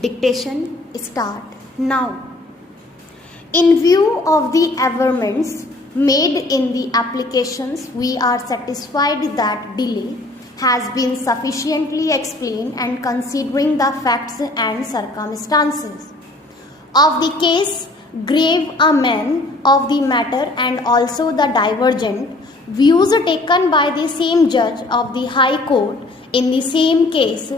Dictation start now. In view of the averments made in the applications, we are satisfied that delay has been sufficiently explained and considering the facts and circumstances of the case, gravamen of the matter and also the divergent views taken by the same judge of the High Court in the same case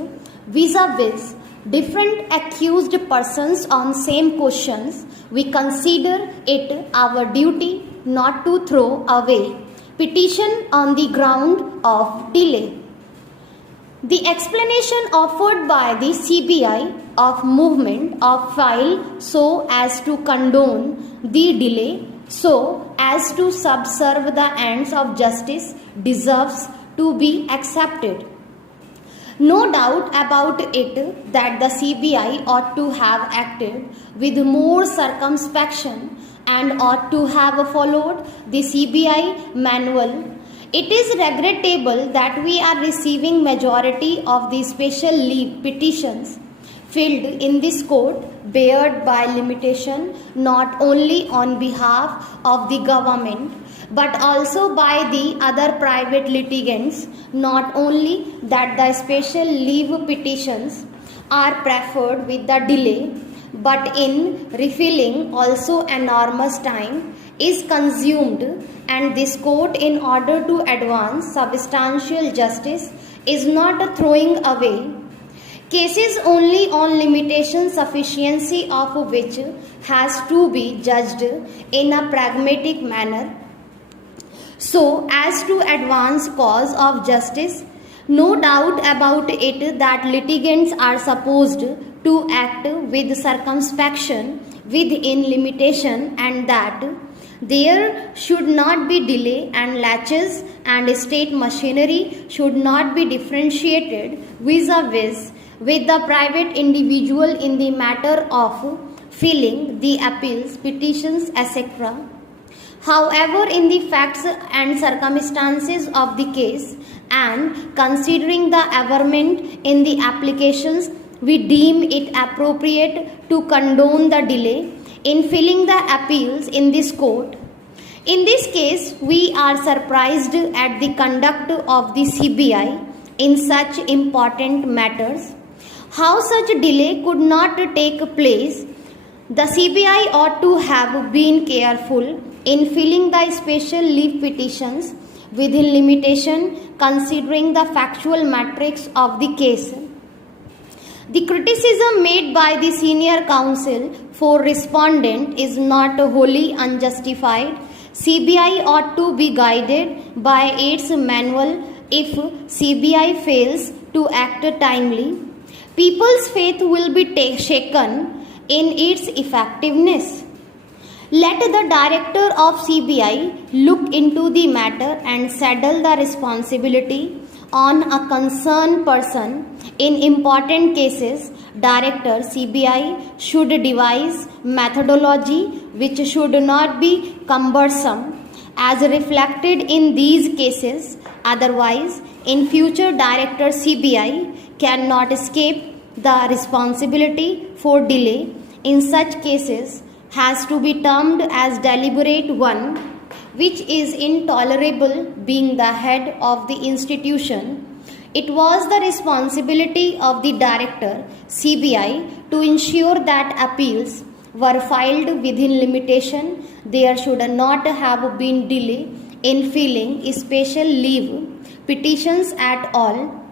vis-a-vis different accused persons on same questions, we consider it our duty not to throw away petition on the ground of delay. The explanation offered by the CBI of movement of file so as to condone the delay, so as to subserve the ends of justice deserves to be accepted. No doubt about it that the CBI ought to have acted with more circumspection and ought to have followed the CBI manual. It is regrettable that we are receiving majority of the special leave petitions filed in this court bared by limitation not only on behalf of the government but also by the other private litigants. Not only that the special leave petitions are preferred with the delay, but in refilling also enormous time is consumed, and this court, in order to advance substantial justice, is not throwing away cases only on limitation, sufficiency of which has to be judged in a pragmatic manner so as to advance cause of justice. No doubt about it that litigants are supposed to act with circumspection within limitation, and that there should not be delay, and laches and state machinery should not be differentiated vis-a-vis with the private individual in the matter of filing the appeals, petitions, etc. However, in the facts and circumstances of the case and considering the averment in the applications, we deem it appropriate to condone the delay in filing the appeals in this court. In this case, we are surprised at the conduct of the CBI in such important matters. How such delay could not take place? The CBI ought to have been careful in filing the special leave petitions within limitation, considering the factual matrix of the case. The criticism made by the senior counsel for respondent is not wholly unjustified. CBI ought to be guided by its manual. If CBI fails to act timely, people's faith will be shaken in its effectiveness. Let the director of CBI look into the matter and saddle the responsibility on a concerned person. In important cases, Director CBI should devise methodology which should not be cumbersome as reflected in these cases. Otherwise, in future, Director CBI cannot escape the responsibility for delay in such cases has to be termed as deliberate one, which is intolerable being the head of the institution. It was the responsibility of the director CBI to ensure that appeals were filed within limitation. There should not have been delay in filing special leave petitions at all.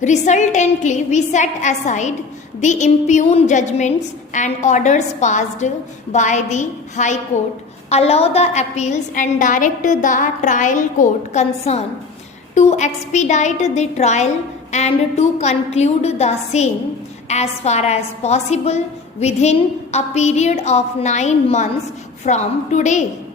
Resultantly, we set aside the impugned judgments and orders passed by the High Court, allow the appeals and direct the trial court concerned to expedite the trial and to conclude the same as far as possible within a period of 9 months from today.